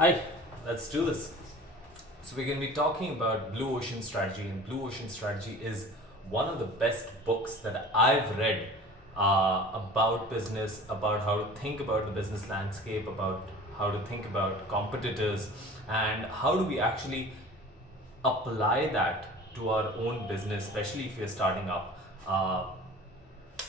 Hi, let's do this. So, we're going to be talking about Blue Ocean Strategy, and Blue Ocean Strategy is one of the best books that I've read about business, about how to think about the business landscape, about how to think about competitors, and how do we actually apply that to our own business, especially if we're starting up.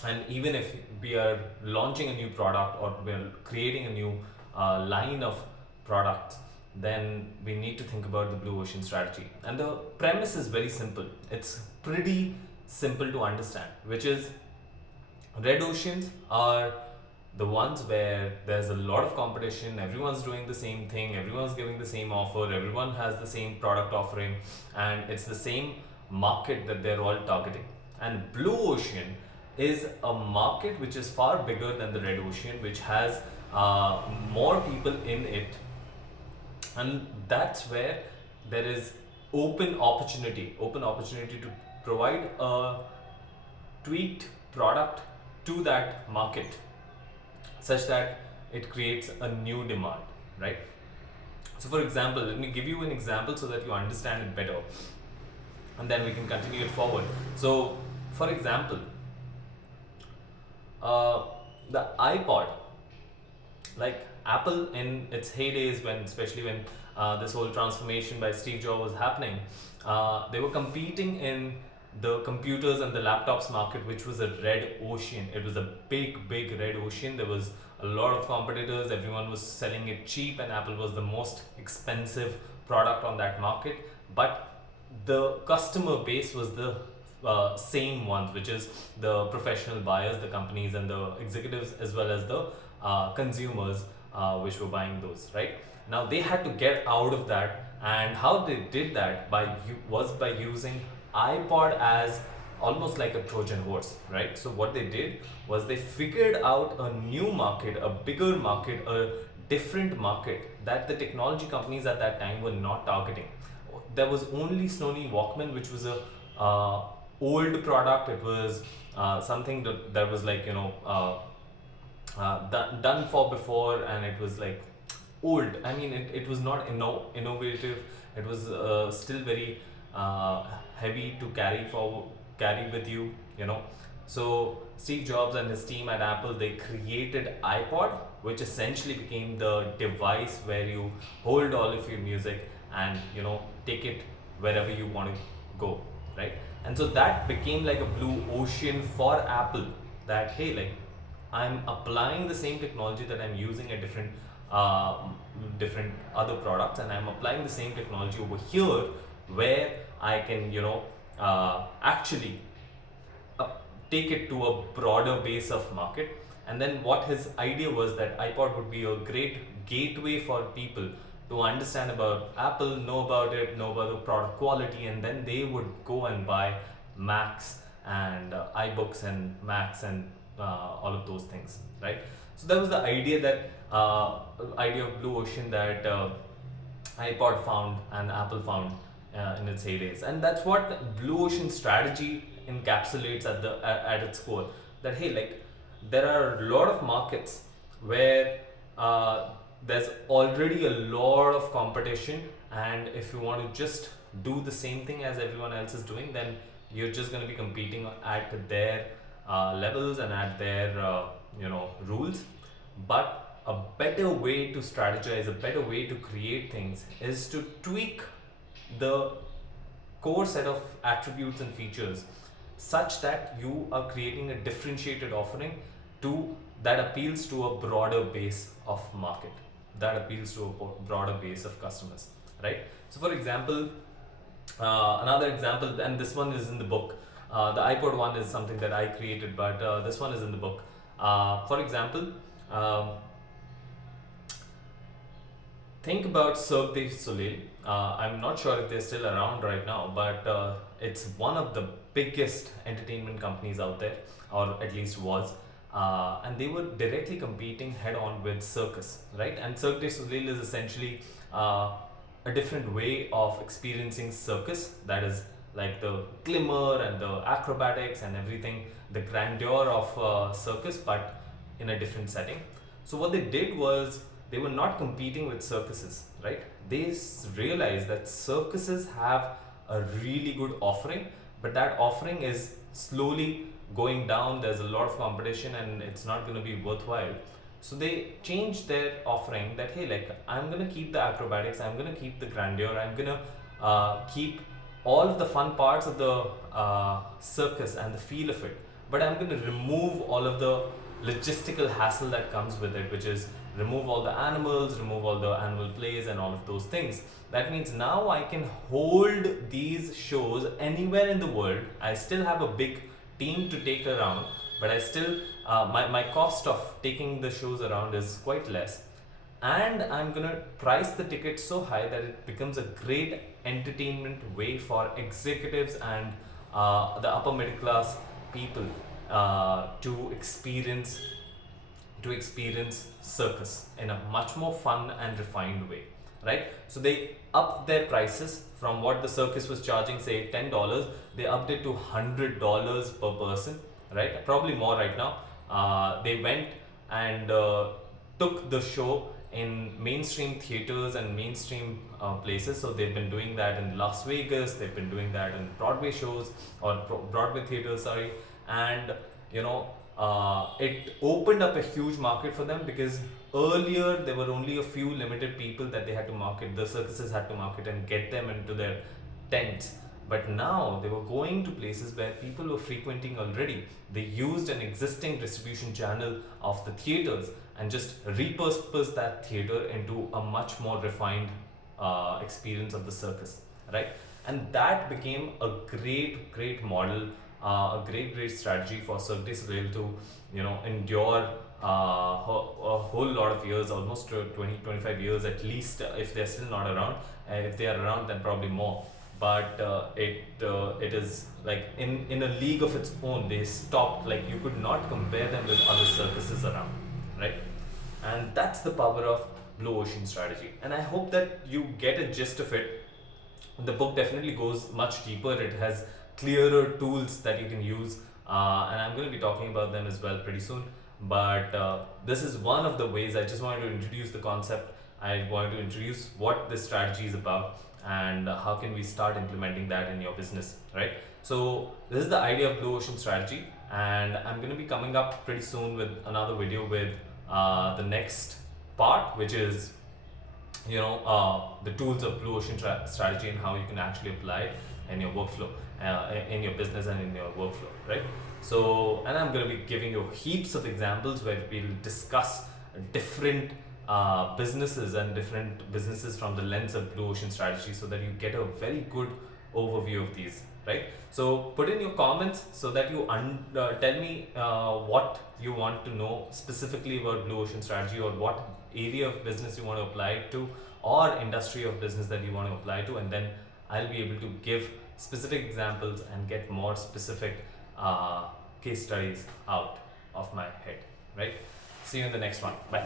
And even if we are launching a new product or we're creating a new line of products, then we need to think about the blue ocean strategy. And the premise is very simple, it's pretty simple to understand, which is red oceans are the ones where there's a lot of competition, everyone's doing the same thing, everyone's giving the same offer, everyone has the same product offering, and it's the same market that they're all targeting. And blue ocean is a market which is far bigger than the red ocean, which has more people in it, and that's where there is open opportunity to provide a tweaked product to that market such that it creates a new demand, right? So, for example, let me give you an example so that you understand it better, and then we can continue it forward. So, for example, uh, the iPod, like Apple in its heydays, when especially when this whole transformation by Steve Jobs was happening, they were competing in the computers and the laptops market, which was a red ocean. It was a big red ocean. There was a lot of competitors. Everyone was selling it cheap, and Apple was the most expensive product on that market. But the customer base was the same ones, which is the professional buyers, the companies, and the executives, as well as the consumers which were buying those. Right now, they had to get out of that, and how they did that was by using iPod as almost like a Trojan horse, right? So what they did was they figured out a new market, a bigger market, a different market that the technology companies at that time were not targeting. There was only Sony Walkman, which was a old product. It was something that was like done for before, and it was like old. I mean, it was not innovative. It was still very heavy to carry with you. So Steve Jobs and his team at Apple, they created iPod, which essentially became the device where you hold all of your music and take it wherever you want to go, right? And so that became like a blue ocean for Apple, that hey, like, I'm applying the same technology that I'm using at different other products, and I'm applying the same technology over here, where I can actually take it to a broader base of market. And then what his idea was, that iPod would be a great gateway for people to understand about Apple, know about it, know about the product quality, and then they would go and buy Macs and iBooks and Macs and all of those things, right? So that was the idea of blue ocean that iPod found and Apple found in its heydays, and that's what blue ocean strategy encapsulates at its core. That hey, like, there are a lot of markets where there's already a lot of competition, and if you want to just do the same thing as everyone else is doing, then you're just going to be competing at their levels and at their rules. But a better way to strategize, a better way to create things, is to tweak the core set of attributes and features such that you are creating a differentiated offering that appeals to a broader base of market, that appeals to a broader base of customers, right? So for example, another example, and this one is in the book. The iPod one is something that I created, but this one is in the book. For example, think about Cirque du Soleil. I'm not sure if they're still around right now, but it's one of the biggest entertainment companies out there, or at least was. And they were directly competing head on with circus, right? And Cirque du Soleil is essentially a different way of experiencing circus, that is like the glimmer and the acrobatics and everything, the grandeur of circus, but in a different setting. So what they did was they were not competing with circuses, right? They realized that circuses have a really good offering, but that offering is slowly going down. There's a lot of competition and it's not going to be worthwhile. So they changed their offering that, hey, like, I'm going to keep the acrobatics, I'm going to keep the grandeur, I'm going to keep all of the fun parts of the circus and the feel of it, but I'm going to remove all of the logistical hassle that comes with it, which is remove all the animals, remove all the animal plays, and all of those things. That means now I can hold these shows anywhere in the world. I still have a big team to take around, but I still, my cost of taking the shows around is quite less. And I'm gonna price the ticket so high that it becomes a great entertainment way for executives and the upper middle class people to experience circus in a much more fun and refined way, right? So they upped their prices from what the circus was charging, say $10. They upped it to $100 per person, right? Probably more right now. They went and took the show in mainstream theaters and mainstream places. So they've been doing that in Las Vegas, they've been doing that in Broadway shows, or Broadway theaters, sorry. And it opened up a huge market for them, because earlier there were only a few limited people that they had to market, the circuses had to market and get them into their tents. But now they were going to places where people were frequenting already. They used an existing distribution channel of the theaters and just repurposed that theater into a much more refined experience of the circus, right? And that became a great model, a great strategy for Cirque du Soleil to, endure a whole lot of years, almost 20-25 years at least, if they're still not around. If they are around, then probably more. But it is like in a league of its own. They stopped, like, you could not compare them with other circuses around, right? And that's the power of blue ocean strategy. And I hope that you get a gist of it. The book definitely goes much deeper. It has clearer tools that you can use, and I'm going to be talking about them as well pretty soon. But this is one of the ways. I just wanted to introduce the concept. I wanted to introduce what this strategy is about, and how can we start implementing that in your business, right? So this is the idea of blue ocean strategy, and I'm going to be coming up pretty soon with another video with the next part, which is the tools of blue ocean strategy and how you can actually apply it in your workflow, in your business and in your workflow, right? So, and I'm going to be giving you heaps of examples where we'll discuss different businesses from the lens of blue ocean strategy, so that you get a very good overview of these, right? So put in your comments so that you tell me what you want to know specifically about blue ocean strategy, or what area of business you want to apply it to, or industry of business that you want to apply to, and then I'll be able to give specific examples and get more specific case studies out of my head, right? See you in the next one. Bye.